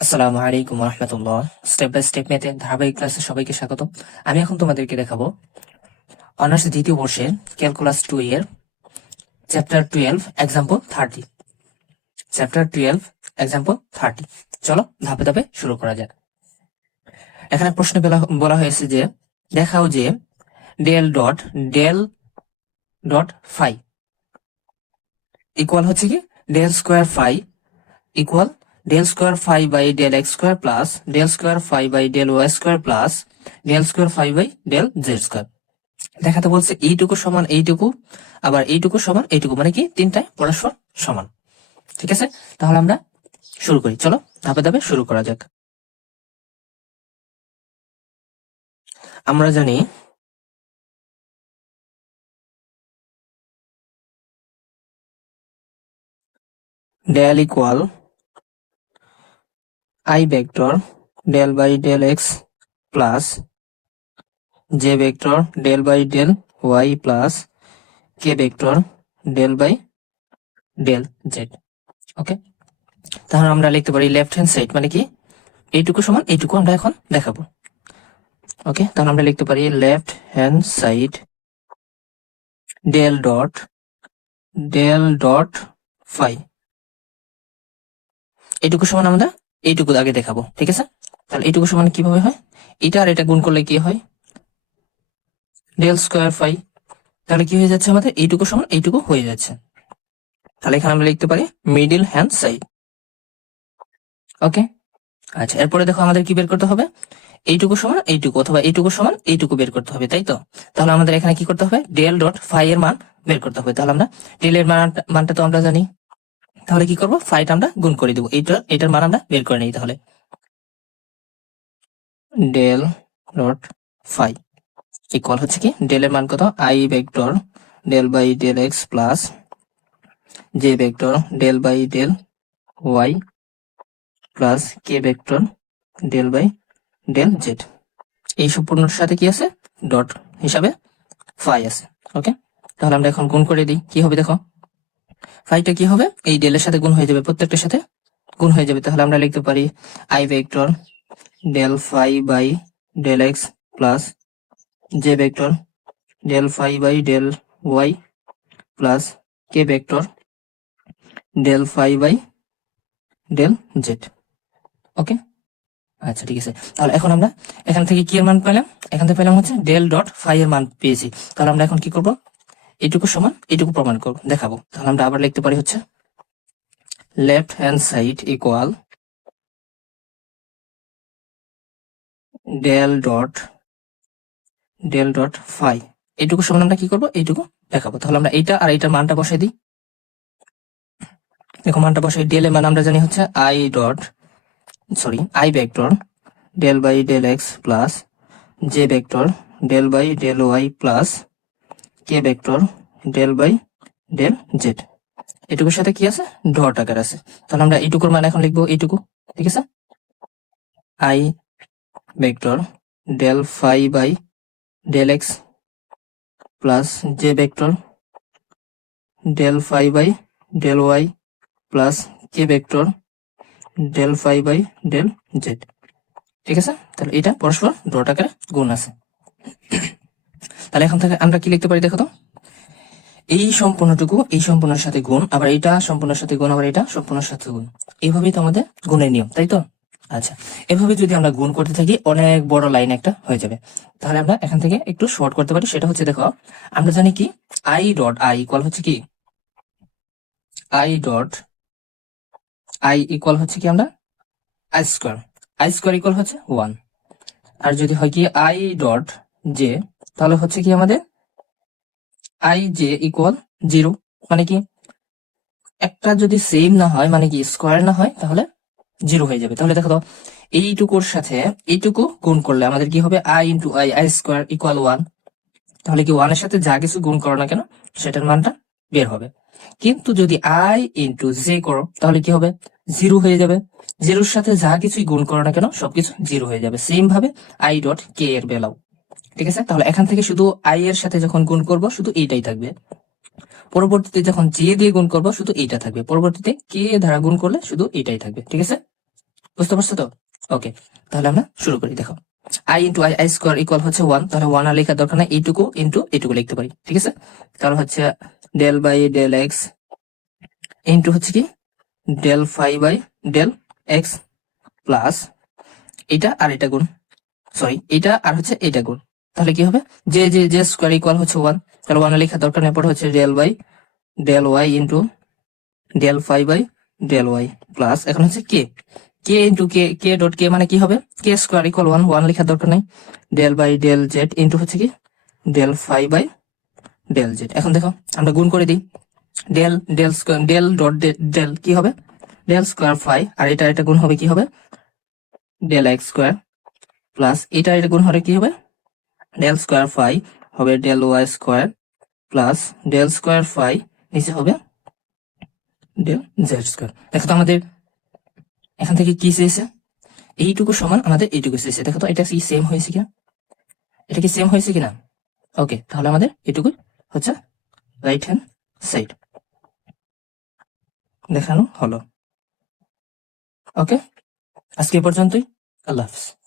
আসসালামু আলাইকুম রহমতুল্লাহ। Step by step মেথে ধারাবাহিক ক্লাসে সবাইকে স্বাগত। আমি এখন তোমাদেরকে দেখাবো অনার্স দ্বিতীয় বর্ষের ক্যালকুলাস 2 এর চ্যাপ্টার 12 এক্সাম্পল 30। Chapter 12 example 30। চলো ধাপে ধাপে শুরু করা যাক। এখানে প্রশ্নে বলা হয়েছে যে দেখাও যে ডেল ডট ফাই ইকুয়াল হচ্ছে কি del square phi equal del square phi by del x square plus del square phi by del y square plus del square phi by del z square. দেখাতে বলছে এইটুকু সমান এইটুকু, আবার এইটুকু সমান এইটুকু, মানে কি তিনটায় পরস্পর সমান। ঠিক আছে, তাহলে আমরা শুরু করি। চলো ধাপে ধাপে শুরু করা যাক। আমরা জানি del equal I vector del by del x plus J vector del by del Y plus K vector del by del Z. Okay, তাহলে আমরা লিখতে পারি লেফট হ্যান্ড সাইড মানে কি এইটুকু সমান এইটুকু, আমরা এখন দেখাবো। ওকে, তাহলে আমরা লিখতে পারি left hand side del dot phi. এইটুকু সমান আমরা এইটুকু আগে দেখাবো। ঠিক আছে, তাহলে এইটুকু সমান কিভাবে হয়, এটা আর এটা গুণ করলে কি হয় ডেল স্কোয়ার ফাই। তাহলে কি হয়ে যাচ্ছে আমাদের এইটুকু সমান এইটুকু হয়ে যাচ্ছে। তাহলে এখানে আমরা লিখতে পারি মিডিল হ্যান্ড সাইড। ওকে, আচ্ছা, এরপরে দেখো আমাদের কি বের করতে হবে, এইটুকু সমান এইটুকু অথবা এইটুকু সমান এইটুকু বের করতে হবে, তাই তো? তাহলে আমাদের এখানে কি করতে হবে, ডেল ডট ফাই এর মান বের করতে হবে। তাহলে আমরা ডেল এর মানটা তো আমরা জানি, তাহলে কি করবো ফাইটা আমরা গুণ করে দিব, এটার মান আমরা বের করে নিই। তাহলে ডেল ডট ফাই ইকুয়াল হচ্ছে কি ডেল এর মান কত, i vector del by del x plus J vector del by del Y plus K vector del by del z. এই সম্পূর্ণটার সাথে কি আছে, ডট হিসাবে ফাই আছে। ওকে, তাহলে আমরা এখন গুণ করে দিই, কি হবে দেখো, ফাইটা কি হবে এই ডেলের সাথে গুণ হয়ে যাবে, প্রত্যেকটার সাথে গুণ হয়ে যাবে। তাহলে আমরা লিখতে পারি I vector del phi by del x plus J vector del phi by del Y plus K vector del phi by del Z. Okay, আচ্ছা ঠিক আছে। তাহলে এখন আমরা এখান থেকে কি এর মান পেলাম, এখান থেকে পেলাম হচ্ছে ডেল ডট ফাই এর মান পেয়েছি। তাহলে আমরা এখন কি করব, এইটুকু সমান এইটুকু প্রমাণ করব, দেখাবো। তাহলে আমরা আবার লিখতে পারি হচ্ছে left hand side equal del dot phi. এইটুকু সমান আমরা কি করব, এইটুকু দেখাবো। তাহলে আমরা এইটা আর এইটার মানটা বসাই দিই। দেখো মানটা বসাই, ডেল এর মান আমরা জানি হচ্ছে i vector del by del x plus J vector del by del Y plus K vector del by del z. এটুকুর সাথে কি আছে, ডট আকার আছে। তাহলে আমরা এইটুকুর মান এখন লিখবো এইটুকু। ঠিক আছে, i vector del phi by del x plus J vector del phi by del Y plus K vector del phi by del z. ঠিক আছে, তাহলে এটা পরস্পর ডট আকারে গুণ আছে। তাহলে এখন থেকে আমরা কি লিখতে পারি দেখো তো, এই সম্পূর্ণটুকু এই সম্পূর্ণের সাথে গুণ, আবার এটা সম্পূর্ণের সাথে গুণ, আবার এটা সম্পূর্ণের সাথে গুণ। এইভাবেই তো আমাদের গুণের নিয়ম, তাই তো? আচ্ছা, এভাবে যদি আমরা গুণ করতে থাকি অনেক বড় লাইন একটা হয়ে যাবে। তাহলে আমরা এখান থেকে একটু শর্ট করতে পারি, সেটা হচ্ছে দেখো আমরা জানি কি আই ডট আই ইকুয়াল হচ্ছে কি আই ইকুয়াল হচ্ছে কি আমরা আই স্কোয়ার ইকুয়াল হচ্ছে 1। আর যদি হয় কি আই ডট জে, তাহলে হচ্ছে কি আমাদের আই জে ইকুয়াল 0। মানে কি একটা যদি সেম না হয়, মানে কি স্কোয়ার না হয়, তাহলে 0 হয়ে যাবে। তাহলে দেখো তো এইটুকুর সাথে এইটুকু গুণ করলে আমাদের কি হবে, I into I square equal 1। তাহলে কি 1 এর সাথে যা কিছু গুণ করো না কেন সেটার মানটা বের হবে। কিন্তু যদি আই ইন্টু জে করো তাহলে কি হবে, 0 হয়ে যাবে। 0-র সাথে যা কিছুই গুণ করো না কেন সবকিছু 0 হয়ে যাবে। সেম ভাবে আই ডট কে এর বেলাও। ঠিক আছে, তাহলে এখান থেকে শুধু আই এর সাথে যখন গুণ করব শুধু এইটাই থাকবে, পরবর্তীতে যখন জে দিয়ে গুণ করব শুধু এইটা থাকবে, পরবর্তীতে কে দ্বারা গুণ করলে শুধু এইটাই থাকবে। ঠিক আছে, বুঝতে পারছো তো? ওকে, তাহলে আমরা শুরু করি। দেখো, I into I square equal হচ্ছে 1, তাহলে 1 আর লেখার দরকার নাই, এইটুকু ইন্টু এইটুকু লিখতে পারি, ঠিক আছে? তাহলে হচ্ছে del by del x into হচ্ছে কি del phi by del x plus এটা আর এটা গুণ, সরি এটা আর হচ্ছে এটা গুণ, তাহলে কি হবে j j j square equal হচ্ছে 1, তাহলে 1 লেখার দরকার নেই, পরে হচ্ছে del by del y into del phi by del Y plus এখন হচ্ছে কে কে ইন্টু কে, কে ডট কে মানে কি হবে কে স্কোয়ার ইকুয়াল 1, 1 লেখার দরকার নাই, del by del z into হচ্ছে কি del phi by del z. এখন দেখো আমরা গুণ করে দিই, del del square del dot del কি হবে ডেল স্কোয়ার ফাই, আর এটা গুণ হবে কি হবে ডেল এক্স স্কোয়ার প্লাস এটা গুণ হলে কি হবে ডেল স্কোয়ার ফাই হবে del y square plus del square phi নিচে হবে ডেল জেড স্কোয়ার। দেখো তো আমাদের এখান থেকে কি চেয়েছে, এইটুকু সমান আমাদের এইটুকু চেয়েছে। দেখো তো এটা কি সেম হয়েছে কিনা, এটা কি সেম হয়েছে কিনা? ওকে, তাহলে আমাদের এটুকুই হচ্ছে রাইট হ্যান্ড সাইড দেখানো হলো। ওকে, আজকে এ পর্যন্তই। আল্লাহ হাফিজ।